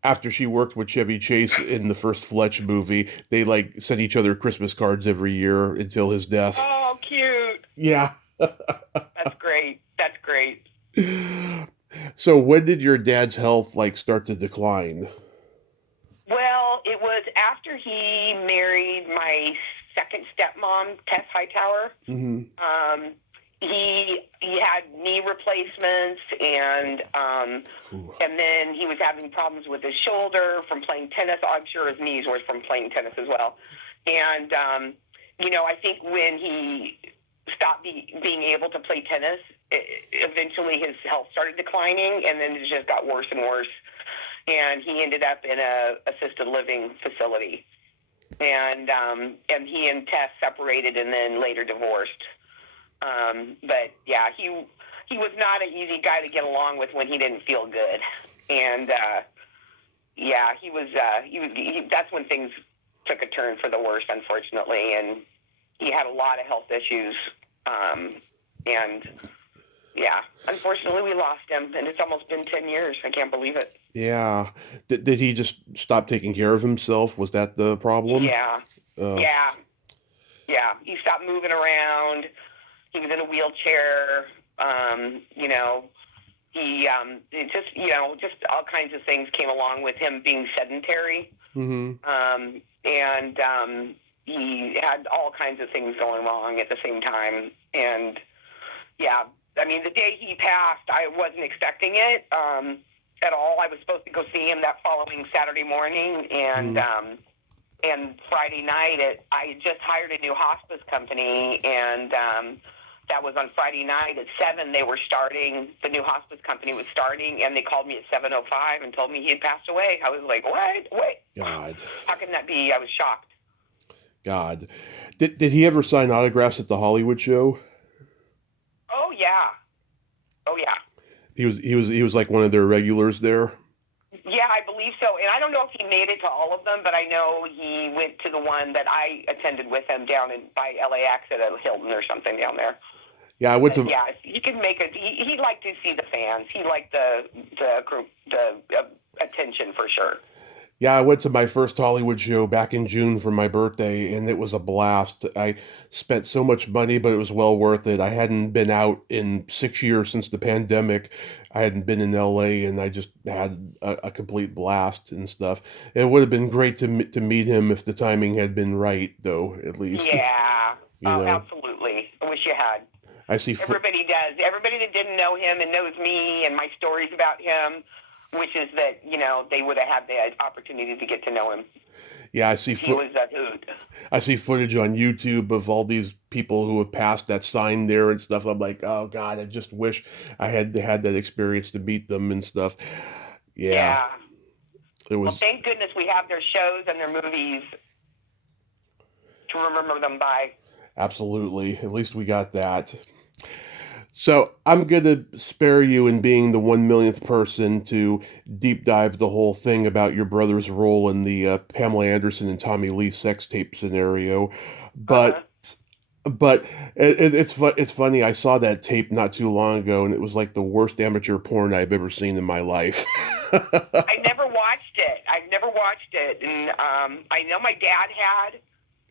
after she worked with Chevy Chase in the first Fletch movie, they like sent each other Christmas cards every year until his death. Oh, cute. Yeah. That's great. So when did your dad's health start to decline? Well, it was after he married my second stepmom, Tess Hightower. Mm-hmm. He had knee replacements, and then he was having problems with his shoulder from playing tennis. I'm sure his knees were from playing tennis as well. And I think when he stopped being able to play tennis, eventually his health started declining, and then it just got worse and worse. And he ended up in a assisted living facility. And he and Tess separated and then later divorced. But yeah, he was not an easy guy to get along with when he didn't feel good. And that's when things took a turn for the worse, unfortunately. And he had a lot of health issues. And yeah, unfortunately we lost him, and it's almost been 10 years. I can't believe it. Yeah. Did he just stop taking care of himself? Was that the problem? Yeah. Yeah. He stopped moving around. He was in a wheelchair. Just all kinds of things came along with him being sedentary. Mm-hmm. He had all kinds of things going wrong at the same time. And yeah, I mean, the day he passed, I wasn't expecting it at all. I was supposed to go see him that following Saturday morning, and Friday night, I had just hired a new hospice company, and that was on Friday night at 7. They were starting. The new hospice company was starting, and they called me at 7:05 and told me he had passed away. I was like, what? Wait. God. How can that be? I was shocked. God. Did he ever sign autographs at the Hollywood show? Oh yeah. He was like one of their regulars there. Yeah, I believe so. And I don't know if he made it to all of them, but I know he went to the one that I attended with him down by LAX at a Hilton or something down there. Yeah, I went to. Yeah, he could make it. He liked to see the fans. He liked the group, the attention for sure. Yeah, I went to my first Hollywood show back in June for my birthday, and it was a blast. I spent so much money, but it was well worth it. I hadn't been out in 6 years since the pandemic. I hadn't been in LA, and I just had a complete blast and stuff. It would have been great to meet him if the timing had been right, though, at least. Yeah. You Oh, know, absolutely. I wish you had. I see. Everybody does. Everybody that didn't know him and knows me and my stories about him wishes that, they would have had the opportunity to get to know him. Yeah, He was a hoot. I see footage on YouTube of all these people who have passed that sign there and stuff. I'm like, oh God, I just wish I had that experience to meet them and stuff. Yeah, Yeah. it Well, was thank goodness we have their shows and their movies to remember them by. absolutely. At least we got that. So I'm gonna spare you in being the 1 millionth person to deep dive the whole thing about your brother's role in the Pamela Anderson and Tommy Lee sex tape scenario, Uh-huh. but But it's funny. I saw that tape not too long ago, and it was like the worst amateur porn I've ever seen in my life. I never watched it. I've never watched it, and I know my dad had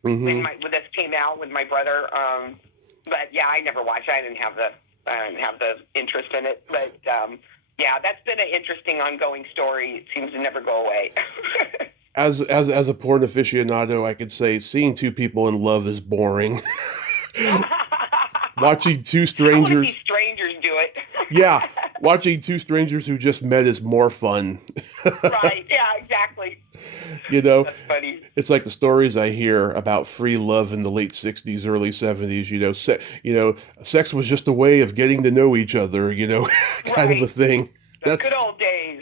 Hmm. when this came out with my brother. But yeah, I never watched it. I didn't have the interest in it. But yeah, that's been an interesting ongoing story. It seems to never go away. As a porn aficionado, I could say seeing two people in love is boring. Watching two I want to see strangers, strangers do it. yeah, watching two strangers who just met is more fun. Right. Yeah, exactly. You know, That's funny. it's like the stories I hear about free love in the late 60s, early 70s, sex was just a way of getting to know each other, kind of a Right. thing. The That's good old days.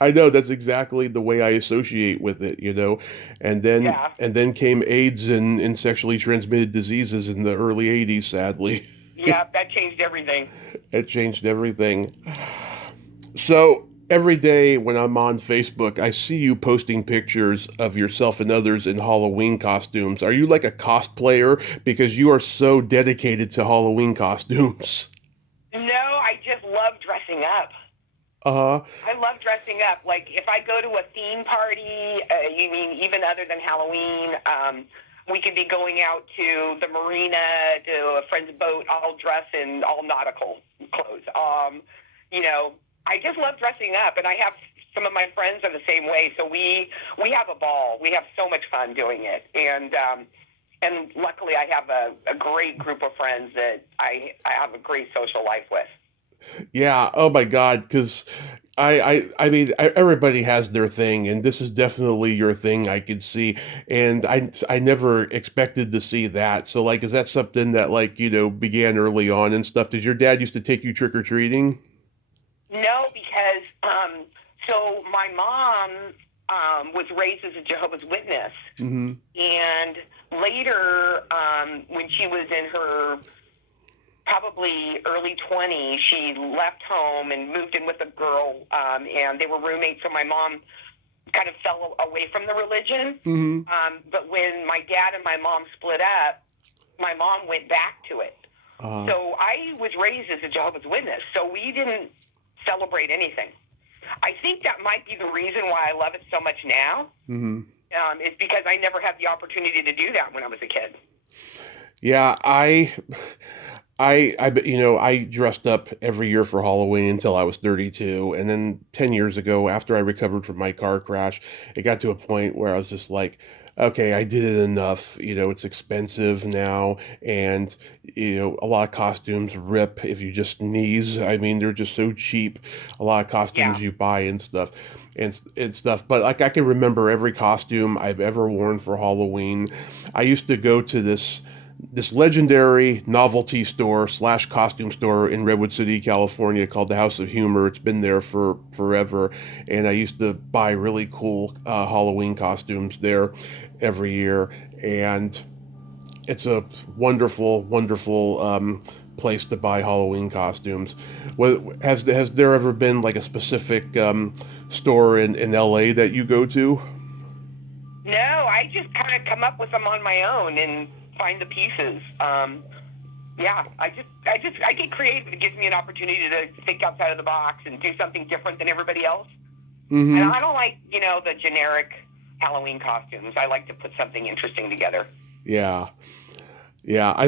I know that's exactly the way I associate with it. And then Yeah. and then came AIDS and sexually transmitted diseases in the early 80s, sadly. Yeah, that changed everything. It changed everything. So every day when I'm on Facebook, I see you posting pictures of yourself and others in Halloween costumes. Are you like a cosplayer? Because you are so dedicated to Halloween costumes. No, I just love dressing up. Uh-huh. I love dressing up. Like, if I go to a theme party, you mean even other than Halloween, we could be going out to the marina, to a friend's boat, all dressed in all nautical clothes. I just love dressing up, and I have some of my friends are the same way. So we have a ball. We have so much fun doing it, and luckily I have a great group of friends that I have a great social life with. Yeah, oh my God, because everybody has their thing, and this is definitely your thing. I could see, and I never expected to see that. So, like, is that something that like began early on and stuff? Did your dad used to take you trick or treating? No, because so my mom was raised as a Jehovah's Witness, Mm-hmm. and later, when she was in her probably early 20s, she left home and moved in with a girl, and they were roommates. So my mom kind of fell away from the religion. Mm-hmm. But when my dad and my mom split up, my mom went back to it. Uh, So I was raised as a Jehovah's Witness, so we didn't celebrate anything. I think that might be the reason why I love it so much now. mm-hmm. Is because I never had the opportunity to do that when I was a kid. Yeah, I dressed up every year for Halloween until I was 32, and then 10 years ago, after I recovered from my car crash, it got to a point where I was just like, okay, I did it enough. It's expensive now, and a lot of costumes rip if you just sneeze. I mean, they're just so cheap. A lot of Yeah. costumes you buy and stuff. And stuff, but like I can remember every costume I've ever worn for Halloween. I used to go to this legendary novelty store slash costume store in Redwood City, California, called the House of Humor. It's been there for forever, and I used to buy really cool Halloween costumes there every year, and it's a wonderful, wonderful place to buy Halloween costumes. Has there ever been like a specific store in LA that you go to? No, I just kind of come up with them on my own and find the pieces. Yeah, I get creative. It gives me an opportunity to think outside of the box and do something different than everybody else. And Mm-hmm. I don't like, the generic Halloween costumes. I like to put something interesting together. Yeah. Yeah, I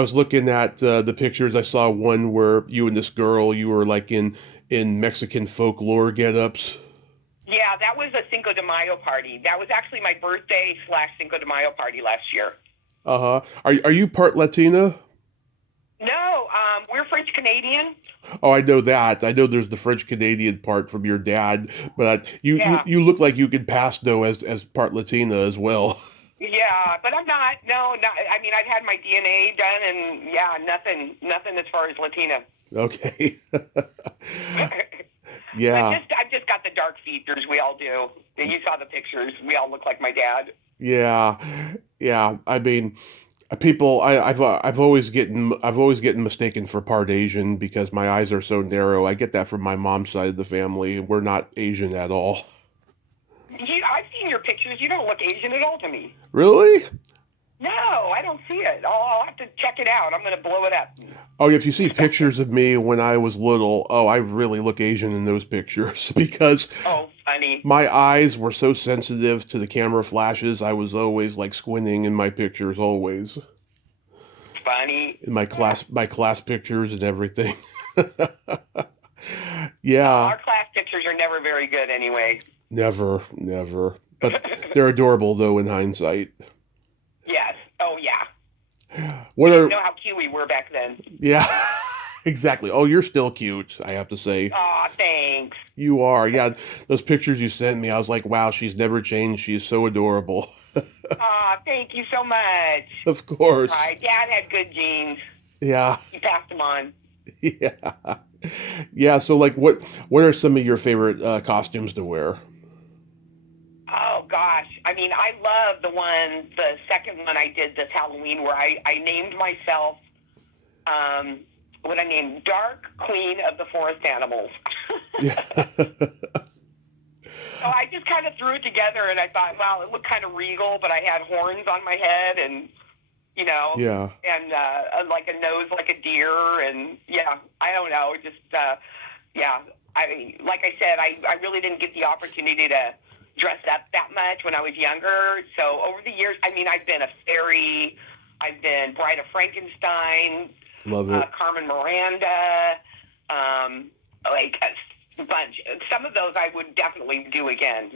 was looking at the pictures. I saw one where you and this girl, you were like in Mexican folklore get-ups. Yeah, that was a Cinco de Mayo party. That was actually my birthday / Cinco de Mayo party last year. Uh-huh. Are you part Latina? No, we're French Canadian. Oh, I know that. I know there's the French Canadian part from your dad, but Yeah, you look like you could pass though as part Latina as well. yeah, but I'm not. No, not. I mean, I've had my DNA done, and yeah, nothing as far as Latina. Okay. But Yeah. I've just got the dark features. We all do. You saw the pictures. We all look like my dad. Yeah. Yeah. I mean, people I've always getting mistaken for part Asian because my eyes are so narrow. I get that from my mom's side of the family. We're not Asian at all. I've seen your pictures. You don't look Asian at all to me. Really? No, I don't see it. I'll have to check it out. I'm going to blow it up. Oh, if you see pictures of me when I was little, oh, I really look Asian in those pictures because Oh, funny. my eyes were so sensitive to the camera flashes. I was always like squinting in my pictures, always Funny. in my class pictures and everything. Well, Yeah, our class pictures are never very good anyway. never. But they're adorable though in hindsight. Yes. Oh, yeah. What You didn't are know how cute we were back then. Yeah, exactly. Oh, you're still cute, I have to say. Aw, thanks. You are. Yeah, those pictures you sent me, I was like, wow, she's never changed. She's so adorable. Aw, thank you so much. Of course. My dad had good genes. Yeah. He passed them on. Yeah. Yeah, so like what are some of your favorite costumes to wear? Oh, gosh. I mean, I love the second one I did this Halloween where I named myself, what I named Dark Queen of the Forest Animals. Yeah. So I just kind of threw it together, and I thought, well, it looked kind of regal, but I had horns on my head, and Yeah. and like a nose like a deer, and yeah, I don't know, just yeah. Like I said, I really didn't get the opportunity to dress up that much when I was younger. So over the years, I mean, I've been a fairy, I've been Bride of Frankenstein, Love it. Carmen Miranda, like a bunch. Some of those I would definitely do again.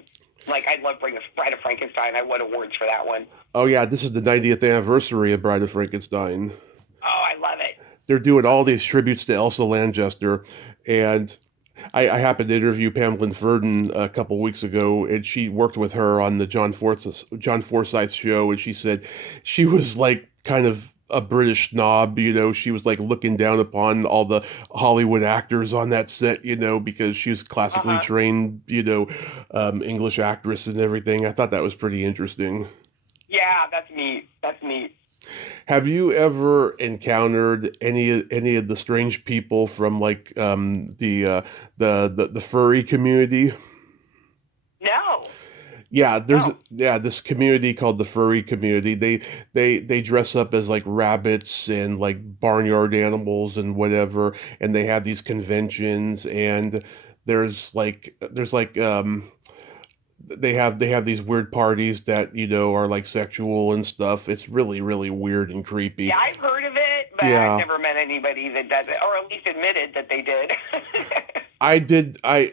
Like I love Bride of Frankenstein. I won awards for that one. Oh yeah, this is the 90th anniversary of Bride of Frankenstein. Oh, I love it. They're doing all these tributes to Elsa Lanchester, and I happened to interview Pamela Ferdin a couple weeks ago, and she worked with her on the John Forsyth show, and she said she was like kind of a British snob, She was like looking down upon all the Hollywood actors on that set, because she was classically Uh-huh. trained, English actress and everything. I thought that was pretty interesting. Yeah, that's neat. That's neat. Have you ever encountered any of the strange people from like the furry community? No, no. This community called the furry community. They dress up as like rabbits and like barnyard animals and whatever, and they have these conventions and there's like they have these weird parties that are like sexual and stuff. It's really weird and creepy. Yeah, I've heard of it, but I've Yeah. never met anybody that does it, or at least admitted that they did.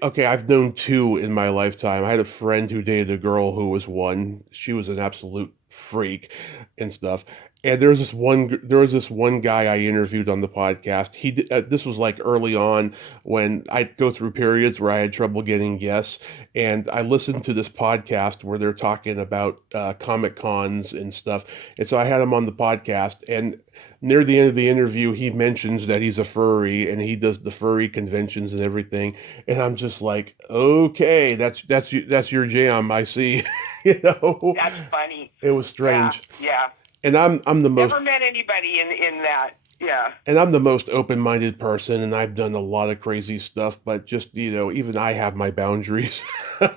Okay, I've known two in my lifetime. I had a friend who dated a girl who was one. She was an absolute freak and stuff. And there was this one guy I interviewed on the podcast. This was like early on when I'd go through periods where I had trouble getting guests, and I listened to this podcast where they're talking about Comic Cons and stuff. And so I had him on the podcast, and near the end of the interview, he mentions that he's a furry and he does the furry conventions and everything. And I'm just like, okay, that's your jam. I see. you know, That's funny. it was Yeah, strange. yeah. And I'm the most Never met anybody in that. Yeah. and I'm the most open-minded person, and I've done a lot of crazy stuff. But just even I have my boundaries. Yeah,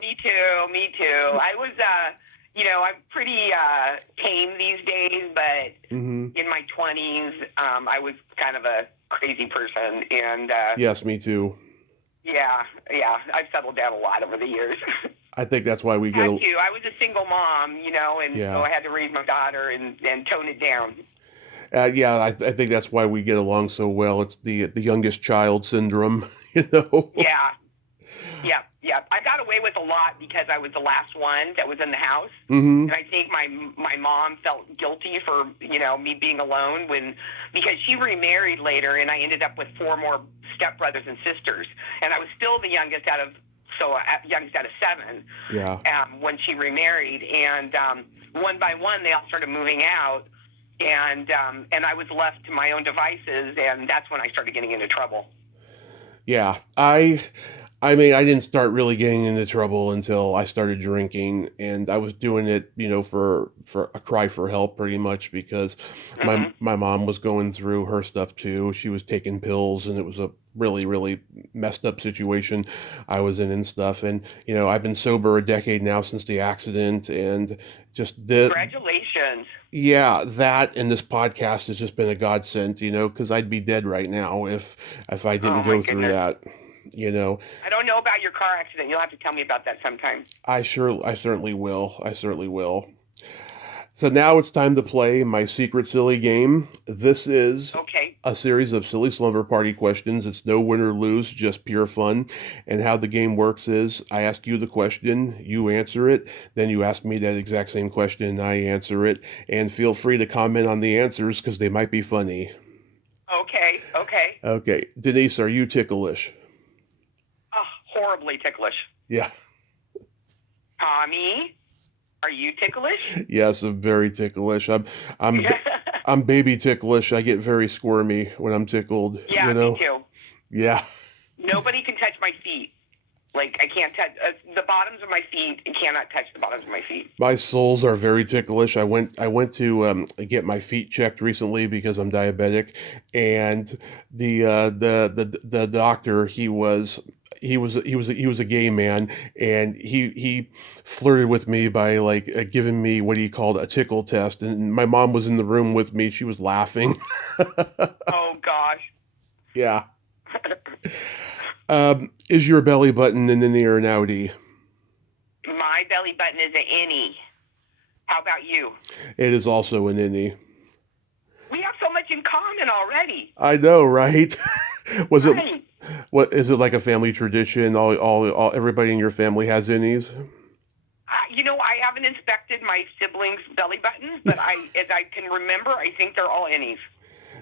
me too. Me too. I was, I'm pretty tame these days, but Hmm. in my 20s, I was kind of a crazy person, and Yes, me too. Yeah, I've settled down a lot over the years. I think that's why we get. Had to. I was a single mom, and so Yeah. I had to raise my daughter and tone it down. Yeah, I think that's why we get along so well. It's the youngest child syndrome, you know. Yeah, yeah. I got away with a lot because I was the last one that was in the house, Mm-hmm. and I think my mom felt guilty for me being alone because she remarried later, and I ended up with 4 more stepbrothers and sisters, and I was still the youngest out of 7. Yeah. When she remarried, and one by one they all started moving out, and I was left to my own devices, and that's when I started getting into trouble. Yeah. I mean, I didn't start really getting into trouble until I started drinking, and I was doing it, for a cry for help, pretty much, because Mm-hmm. my mom was going through her stuff too. She was taking pills, and it was a really, really messed up situation I was in and stuff. And I've been sober a decade now since the accident, and just Congratulations. yeah, that and this podcast has just been a godsend, because I'd be dead right now if I didn't Oh my go through goodness. that. You know, I don't know about your car accident. You'll have to tell me about that sometime. I certainly will. I certainly will. So now it's time to play my secret silly game. This is Okay. a series of silly slumber party questions. It's no win or lose, just pure fun. And how the game works is I ask you the question, you answer it, then you ask me that exact same question, and I answer it. And feel free to comment on the answers because they might be funny. Okay. Okay, Denise, are you ticklish? Oh, horribly ticklish. Yeah. Tommy, are you ticklish? Yes, I'm very ticklish. I'm I'm baby ticklish. I get very squirmy when I'm tickled, Yeah, me too. Yeah. Nobody can touch my feet. Like, I can't touch the bottoms of my feet. I cannot touch the bottoms of my feet. My soles are very ticklish. I went to get my feet checked recently because I'm diabetic, and the doctor, he was a gay man, and he flirted with me by like giving me what he called a tickle test, and my mom was in the room with me. She was laughing. Oh, gosh. Yeah. Is your belly button an innie or an outie? My belly button is an innie. How about you? It is also an innie. We have so much in common already. I know, right? Was it Right. what is it like a family tradition? All everybody in your family has innies? I haven't inspected my siblings' belly buttons, but as I can remember, I think they're all innies.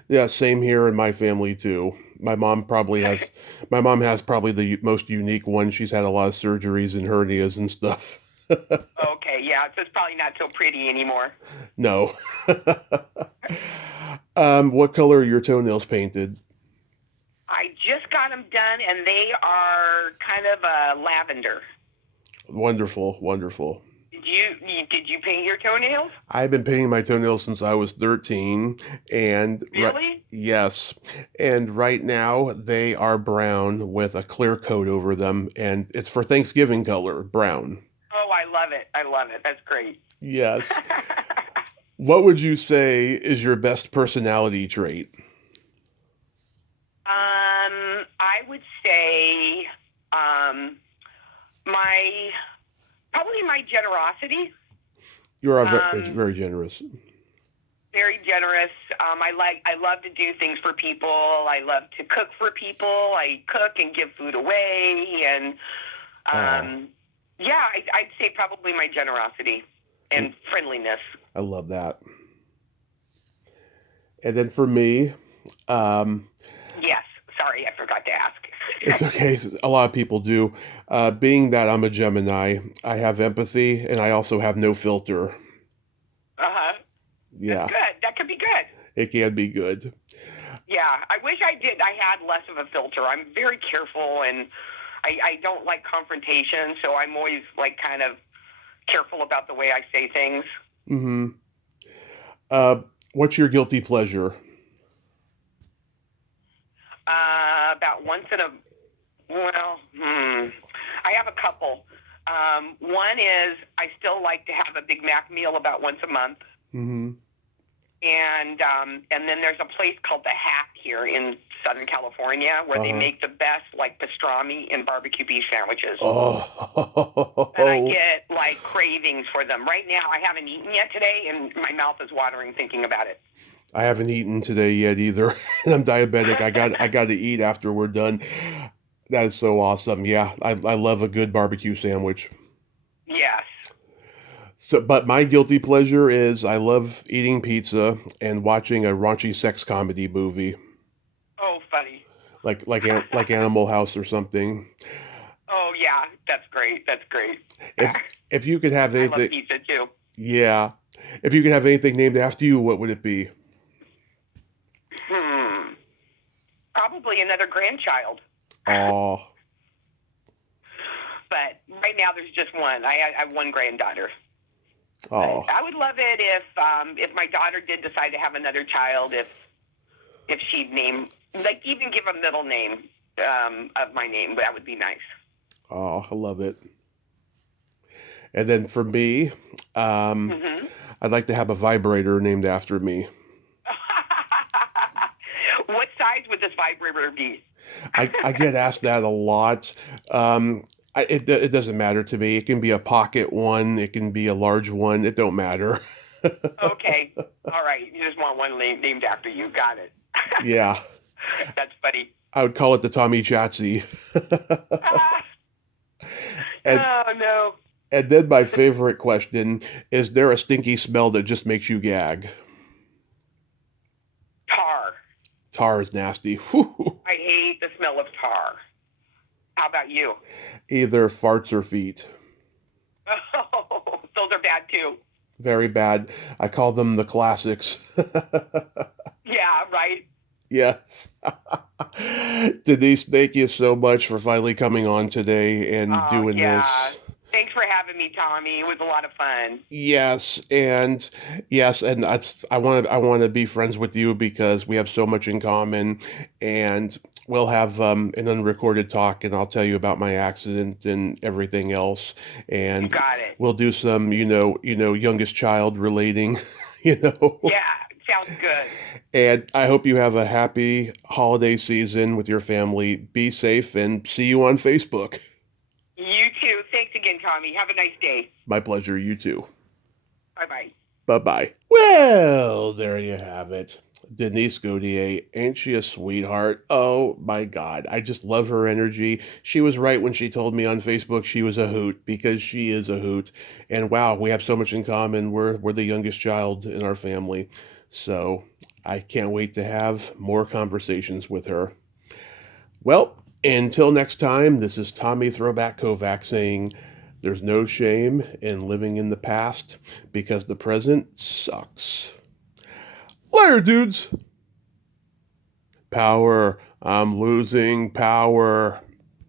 Yeah, same here in my family too. My mom has probably the most unique one. She's had a lot of surgeries and hernias and stuff. Okay, yeah, so it's probably not so pretty anymore. No. What color are your toenails painted? I just got them done, and they are kind of a lavender. Wonderful, wonderful. Did you paint your toenails? I've been painting my toenails since I was 13, and Really? yes, and right now they are brown with a clear coat over them, and it's for Thanksgiving color, brown. Oh, I love it. I love it. That's great. Yes. What would you say is your best personality trait? I would say my probably my generosity. You're very generous. Very generous. I love to do things for people. I love to cook for people. I cook and give food away, and yeah, I'd say probably my generosity and friendliness. I love that. And then for me, Yes. Sorry, I forgot to ask. it's okay. A lot of people do. Being that I'm a Gemini, I have empathy and I also have no filter. Uh-huh. Yeah, That's good. That could be good. it can be good. Yeah, I wish I did. I had less of a filter. I'm very careful, and I don't like confrontation, so I'm always like kind of careful about the way I say things. Mm-hmm. What's your guilty pleasure? About once in a I have a couple. One is I still like to have a Big Mac meal about once a month, Mm-hmm. and then there's a place called the Hack here in Southern California, where they make the best like pastrami and barbecue beef sandwiches. And I get like cravings for them. Right now, I haven't eaten yet today, and my mouth is watering thinking about it. I haven't eaten today yet either. I'm diabetic. I got to eat after we're done. That is so awesome. Yeah, I love a good barbecue sandwich. Yes. So, but my guilty pleasure is I love eating pizza and watching a raunchy sex comedy movie, Oh, funny. like Animal House or something. Oh, yeah. That's great. That's great. If if you could have I love anything, pizza too. yeah, if you could have anything named after you, what would it be? Probably another grandchild. Oh, But right now, there's just one. I have one granddaughter. oh, I would love it if my daughter did decide to have another child, if she'd name, like, even give a middle name of my name. That would be nice. oh, I love it. And then for me, I'd like to have a vibrator named after me. What size would this vibrator be? I get asked that a lot. It doesn't matter to me. It can be a pocket one. It can be a large one. It don't matter. Okay. All right. You just want one named after you. Got it. Yeah. That's funny. I would call it the Tommy Chatsy. Oh, no. And then my favorite question, is there a stinky smell that just makes you gag? Tar. Tar is nasty. Whew. I hate the smell of tar. How about you? Either farts or feet. Oh, those are bad too. Very bad. I call them the classics. Yeah, right. Yes. Denise, thank you so much for finally coming on today and doing this. Thanks for having me, Tommy. It was a lot of fun. Yes, and I want to be friends with you because we have so much in common, and we'll have an unrecorded talk, and I'll tell you about my accident and everything else, and You got it. we'll do some youngest child relating, you know. Yeah, sounds good. And I hope you have a happy holiday season with your family. Be safe and see you on Facebook. You too. Thanks again, Tommy. Have a nice day. My pleasure. You too. Bye-bye. Bye-bye. Well, there you have it. Denise Gautier, ain't she a sweetheart? Oh my God, I just love her energy. She was right when she told me on Facebook she was a hoot, because she is a hoot. And wow, we have so much in common. We're the youngest child in our family. So I can't wait to have more conversations with her. Well, until next time, this is Tommy Throwback Kovac saying, there's no shame in living in the past because the present sucks. Later, dudes. Power. I'm losing power.